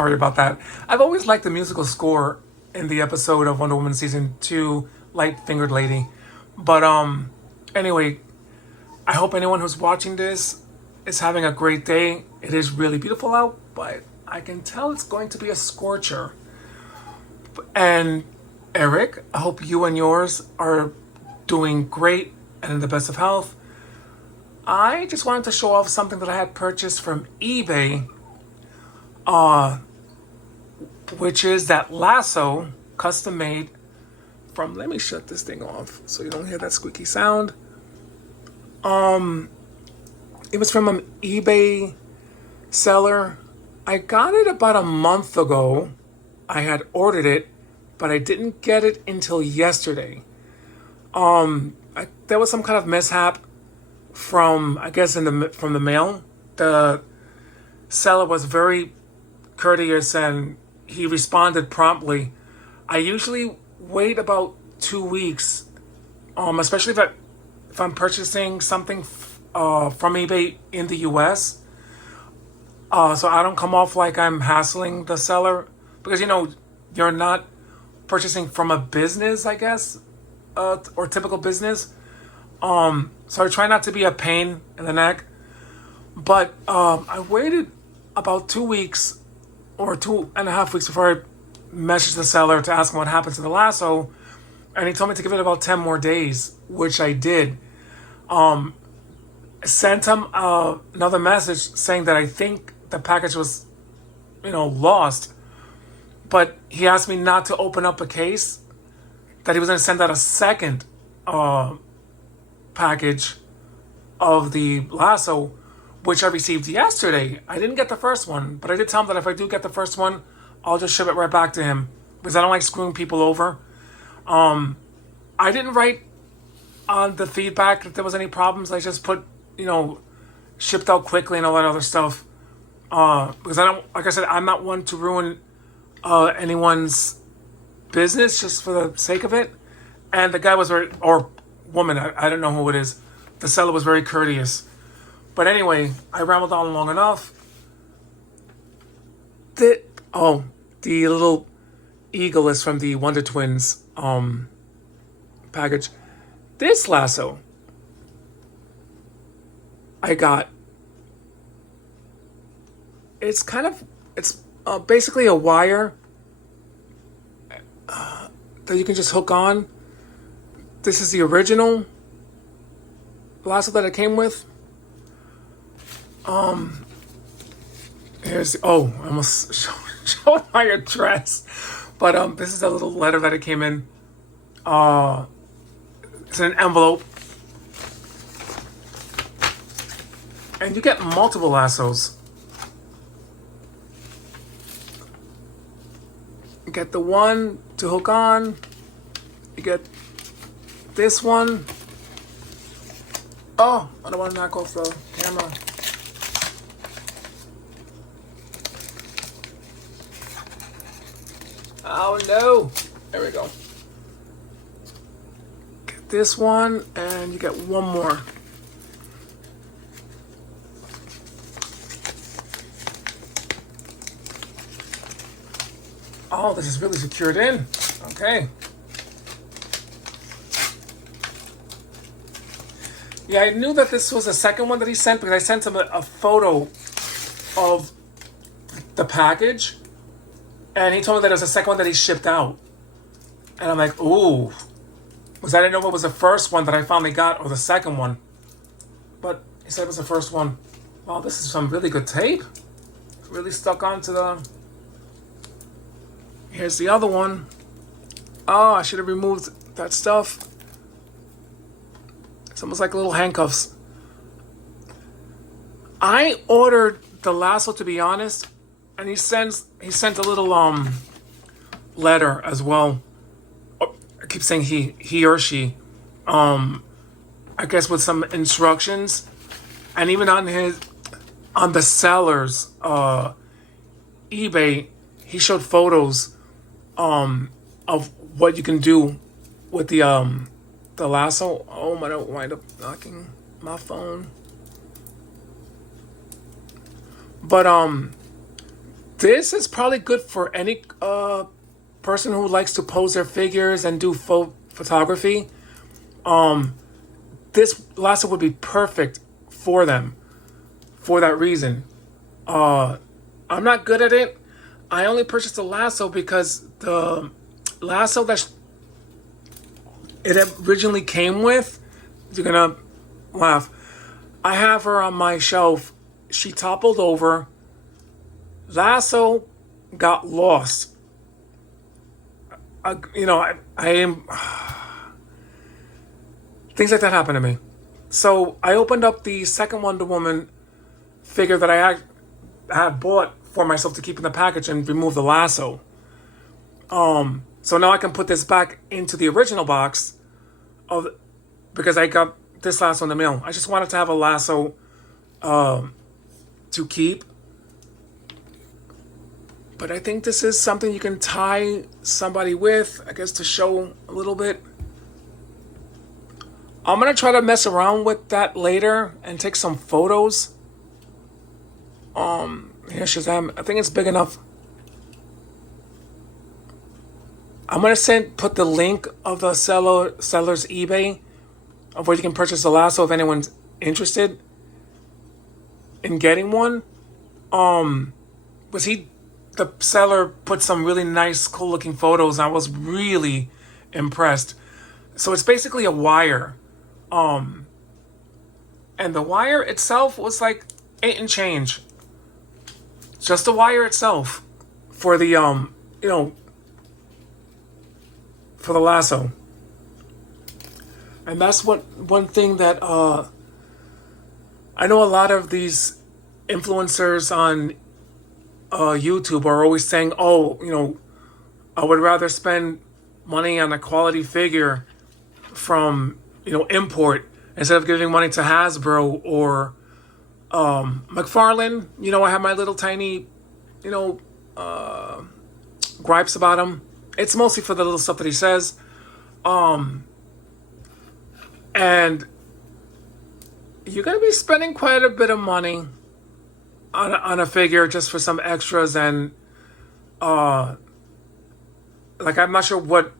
Sorry about that. I've always liked the musical score in the episode of Wonder Woman season 2, Light Fingered Lady. But anyway, I hope anyone who's watching this is having a great day. It is really beautiful out, but I can tell it's going to be a scorcher. And Eric, I hope you and yours are doing great and in the best of health. I just wanted to show off something that I had purchased from eBay, which is that Lasso, custom made from, let me shut this thing off so you don't hear that squeaky sound. It was from an eBay seller. I got it about a month ago. I had ordered it, but I didn't get it until yesterday. There was some kind of mishap from, I guess, from the mail. The seller was very courteous and he responded promptly. I usually wait about 2 weeks, especially if I'm purchasing something from eBay in the US. So I don't come off like I'm hassling the seller, because you're not purchasing from a business, I guess, or typical business. So I try not to be a pain in the neck. But I waited about 2 weeks or 2.5 weeks before I messaged the seller to ask him what happened to the Lasso. And he told me to give it about 10 more days, which I did. Sent him another message saying that I think the package was, lost. But he asked me not to open up a case, that he was going to send out a second package of the Lasso, which I received yesterday. I didn't get the first one, but I did tell him that if I do get the first one, I'll just ship it right back to him, because I don't like screwing people over. I didn't write on the feedback if there was any problems. I just put, shipped out quickly and all that other stuff. Because I don't, like I said, I'm not one to ruin anyone's business just for the sake of it. And the guy was very, or woman, I don't know who it is. The seller was very courteous. But anyway, I rambled on long enough. The little eagle is from the Wonder Twins package. This Lasso I got, it's basically a wire that you can just hook on. This is the original Lasso that it came with. I almost showed my address, but this is a little letter that it came in. It's in an envelope, and you get multiple lassos. You get the one to hook on. You get this one. Oh, I don't want to knock off the camera. Oh no! There we go. Get this one, and you get one more. Oh, this is really secured in. Okay. Yeah, I knew that this was the second one that he sent, because I sent him a photo of the package. And he told me that it was the second one that he shipped out. And I'm like, ooh. Because I didn't know what was the first one that I finally got or the second one. But he said it was the first one. Wow, this is some really good tape. Really stuck onto the... Here's the other one. Oh, I should have removed that stuff. It's almost like little handcuffs. I ordered the Lasso, to be honest, and he sent a little letter as well. I keep saying he or she. I guess with some instructions, and even on the seller's eBay, he showed photos of what you can do with the Lasso. Oh, I don't wind up knocking my phone. But This is probably good for any person who likes to pose their figures and do photography. This lasso would be perfect for them for that reason. I'm not good at it. I only purchased the lasso because the lasso that it originally came with, you're gonna laugh. I have her on my shelf. She toppled over. Lasso got lost. I am. Things like that happen to me. So I opened up the second Wonder Woman figure that I had bought for myself to keep in the package and remove the lasso. So now I can put this back into the original box of because I got this lasso in the mail. I just wanted to have a lasso to keep. But I think this is something you can tie somebody with, I guess, to show a little bit. I'm going to try to mess around with that later and take some photos. Here Shazam. I think it's big enough. I'm going to put the link of the seller's eBay of where you can purchase the lasso if anyone's interested in getting one. The seller put some really nice, cool looking photos. And I was really impressed. So it's basically a wire. And the wire itself was like 8 and change. Just the wire itself for the for the lasso. And that's one thing that I know a lot of these influencers on YouTube are always saying, I would rather spend money on a quality figure from, import instead of giving money to Hasbro or McFarlane. I have my little tiny, gripes about him. It's mostly for the little stuff that he says. And you're going to be spending quite a bit of money on a figure just for some extras and I'm not sure what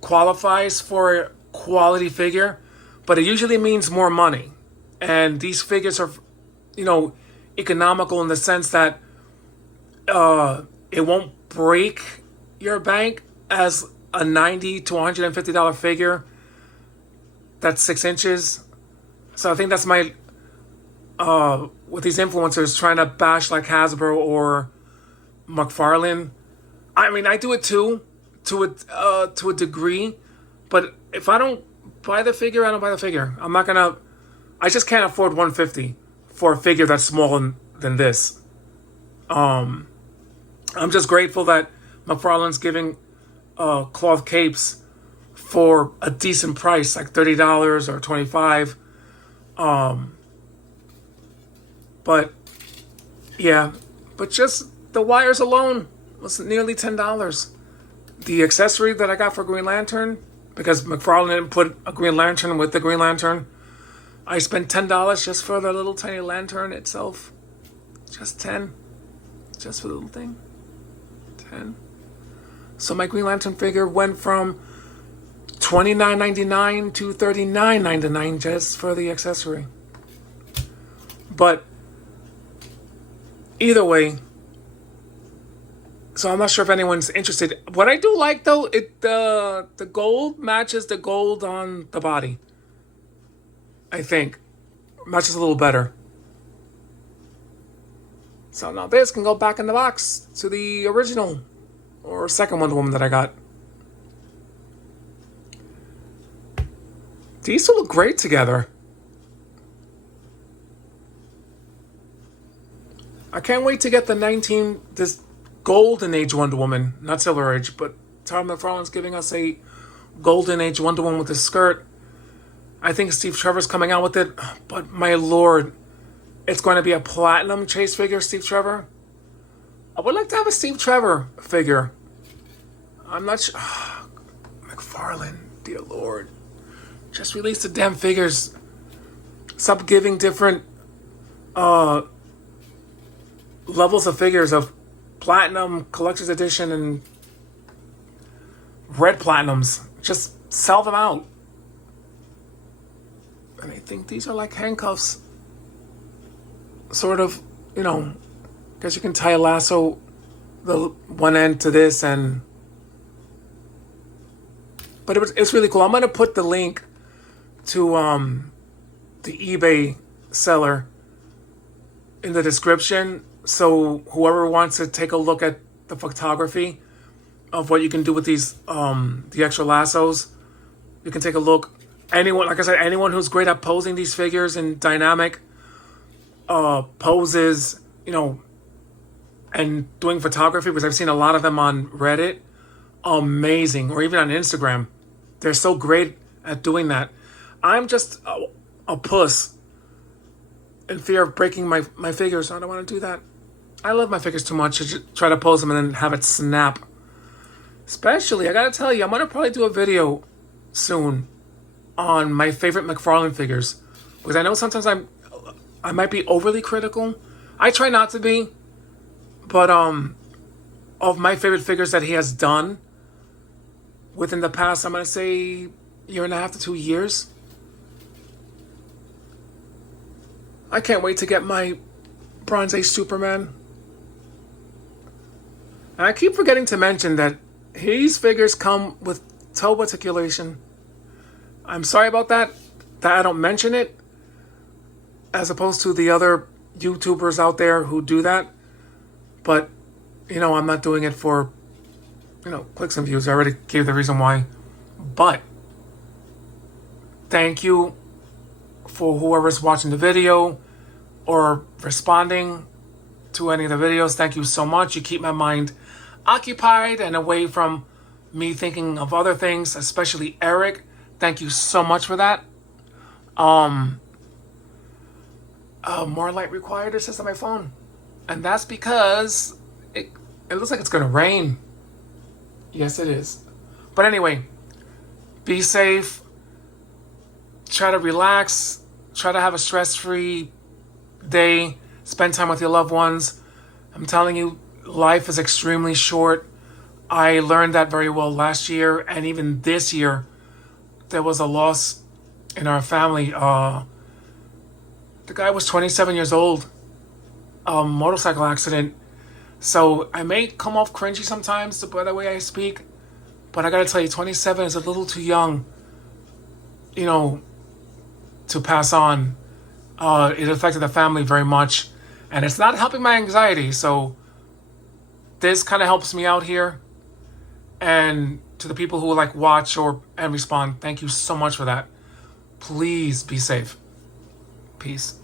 qualifies for a quality figure, but it usually means more money. And these figures are, economical in the sense that it won't break your bank as a $90 to $150 figure that's 6 inches. So I think that's my with these influencers trying to bash like Hasbro or McFarlane. I mean, I do it too, to a degree, but if I don't buy the figure, I don't buy the figure. I just can't afford $150 for a figure that's smaller than this. I'm just grateful that McFarlane's giving cloth capes for a decent price, like $30 or $25. But yeah, but just the wires alone was nearly $10. The accessory that I got for Green Lantern, because McFarlane didn't put a Green Lantern with the Green Lantern, I spent $10 just for the little tiny lantern itself. Just 10. Just for the little thing. 10. So my Green Lantern figure went from $29.99 to $39.99 just for the accessory. But either way, so I'm not sure if anyone's interested. What I do like though, the gold matches the gold on the body. I think matches a little better. So now this can go back in the box to the original or second Wonder Woman that I got. These two look great together. I can't wait to get this Golden Age Wonder Woman, not Silver Age, but Tom McFarlane's giving us a Golden Age Wonder Woman with a skirt. I think Steve Trevor's coming out with it, but my lord, it's going to be a platinum chase figure, Steve Trevor. I would like to have a Steve Trevor figure. I'm not sure. McFarlane, dear lord. Just release the damn figures. Stop giving different levels of figures of platinum, collector's edition, and red platinums. Just sell them out. And I think these are like handcuffs. Sort of, you know, guess you can tie a lasso the one end to this, and but it's really cool. I'm gonna put the link to the eBay seller in the description, so whoever wants to take a look at the photography of what you can do with these the extra lassos, you can take a look. Anyone, like I said, anyone who's great at posing these figures in dynamic poses, you know, and doing photography, because I've seen a lot of them on Reddit, amazing, or even on Instagram. They're so great at doing that. I'm just a puss in fear of breaking my figures. I don't want to do that. I love my figures too much to just try to pose them and then have it snap. Especially, I gotta tell you, I'm gonna probably do a video soon on my favorite McFarlane figures, because I know sometimes I might be overly critical. I try not to be, but of my favorite figures that he has done within the past, I'm gonna say year and a half to 2 years. I can't wait to get my Bronze Age Superman. And I keep forgetting to mention that these figures come with toe articulation. I'm sorry about that I don't mention it, as opposed to the other YouTubers out there who do that. But, you know, I'm not doing it for, you know, clicks and views. I already gave the reason why. But thank you for whoever's watching the video or responding to any of the videos. Thank you so much. You keep my mind occupied and away from me thinking of other things, especially Eric. Thank you so much for that. More light required, it says on my phone. And that's because it looks like it's gonna rain. Yes, it is. But anyway, be safe. Try to relax. Try to have a stress-free day. Spend time with your loved ones. I'm telling you, life is extremely short. I learned that very well last year, and even this year, there was a loss in our family. The guy was 27 years old. A motorcycle accident. So I may come off cringy sometimes by the way I speak, but I gotta tell you, 27 is a little too young, you know, to pass on. It affected the family very much, and it's not helping my anxiety. So this kind of helps me out here. And to the people who like watch and respond, thank you so much for that. Please be safe. Peace.